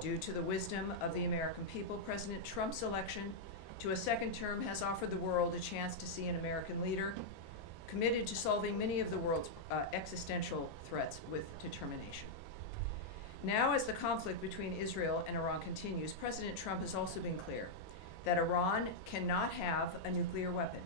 Due to the wisdom of the American people, President Trump's election to a second term has offered the world a chance to see an American leader committed to solving many of the world's existential threats with determination. Now, as the conflict between Israel and Iran continues, President Trump has also been clear that Iran cannot have a nuclear weapon.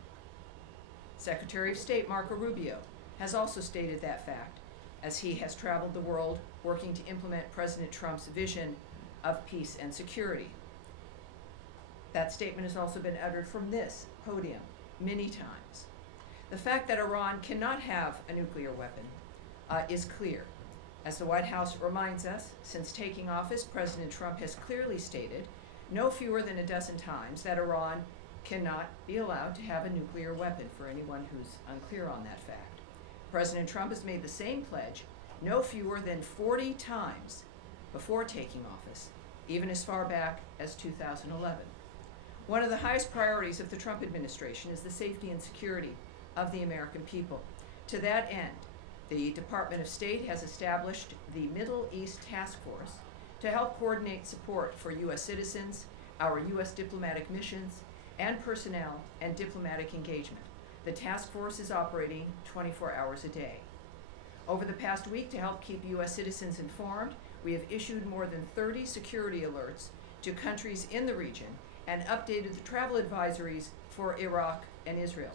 Secretary of State Marco Rubio has also stated that fact, as he has traveled the world working to implement President Trump's vision of peace and security. That statement has also been uttered from this podium many times. The fact that Iran cannot have a nuclear weapon is clear. As the White House reminds us, since taking office, President Trump has clearly stated no fewer than a dozen times that Iran cannot be allowed to have a nuclear weapon, for anyone who's unclear on that fact. President Trump has made the same pledge no fewer than 40 times before taking office, even as far back as 2011. One of the highest priorities of the Trump administration is the safety and security of the American people. To that end, the Department of State has established the Middle East Task Force to help coordinate support for U.S. citizens, our U.S. diplomatic missions, and personnel and diplomatic engagement. The task force is operating 24 hours a day. Over the past week, to help keep U.S. citizens informed, we have issued more than 30 security alerts to countries in the region and updated the travel advisories for Iraq and Israel.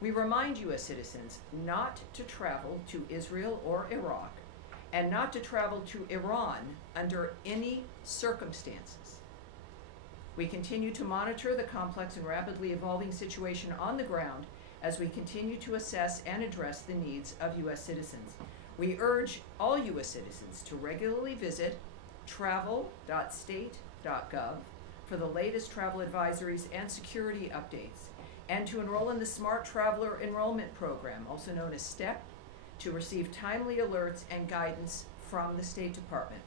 We remind U.S. citizens not to travel to Israel or Iraq and not to travel to Iran under any circumstances. We continue to monitor the complex and rapidly evolving situation on the ground as we continue to assess and address the needs of U.S. citizens. We urge all U.S. citizens to regularly visit travel.state.gov for the latest travel advisories and security updates, and to enroll in the Smart Traveler Enrollment Program, also known as STEP, to receive timely alerts and guidance from the State Department.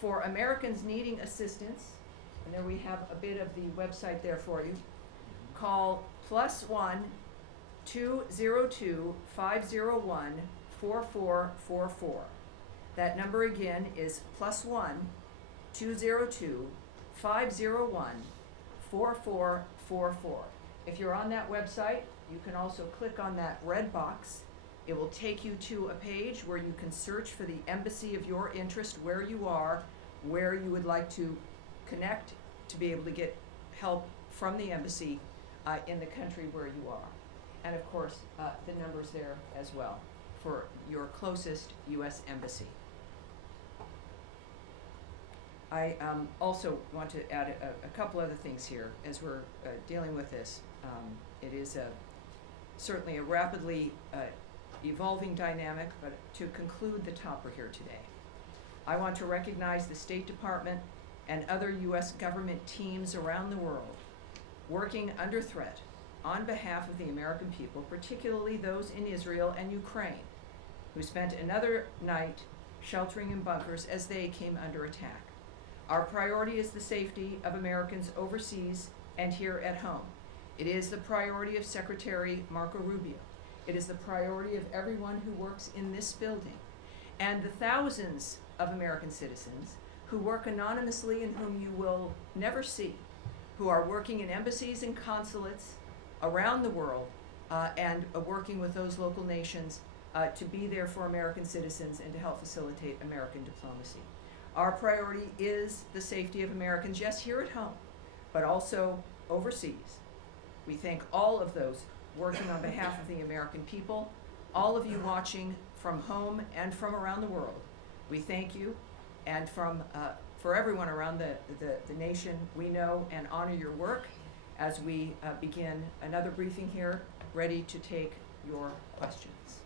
For Americans needing assistance, and there we have a bit of the website there for you, call +1 202 501 4444. That number again is +1 202 501 4444. If you're on that website, you can also click on that red box. It will take you to a page where you can search for the embassy of your interest, where you are, where you would like to connect to be able to get help from the embassy in the country where you are. And of course, the number's there as well for your closest U.S. embassy. I also want to add a couple other things here as we're dealing with this. It is certainly a rapidly evolving dynamic, but to conclude the topper here today, I want to recognize the State Department and other U.S. government teams around the world working under threat on behalf of the American people, particularly those in Israel and Ukraine, who spent another night sheltering in bunkers as they came under attack. Our priority is the safety of Americans overseas and here at home. It is the priority of Secretary Marco Rubio. It is the priority of everyone who works in this building, and the thousands of American citizens who work anonymously and whom you will never see, who are working in embassies and consulates around the world and working with those local nations to be there for American citizens and to help facilitate American diplomacy. Our priority is the safety of Americans, yes, here at home, but also overseas. We thank all of those working on behalf of the American people, all of you watching from home and from around the world. We thank you, and for everyone around the nation, we know and honor your work as we begin another briefing here, ready to take your questions.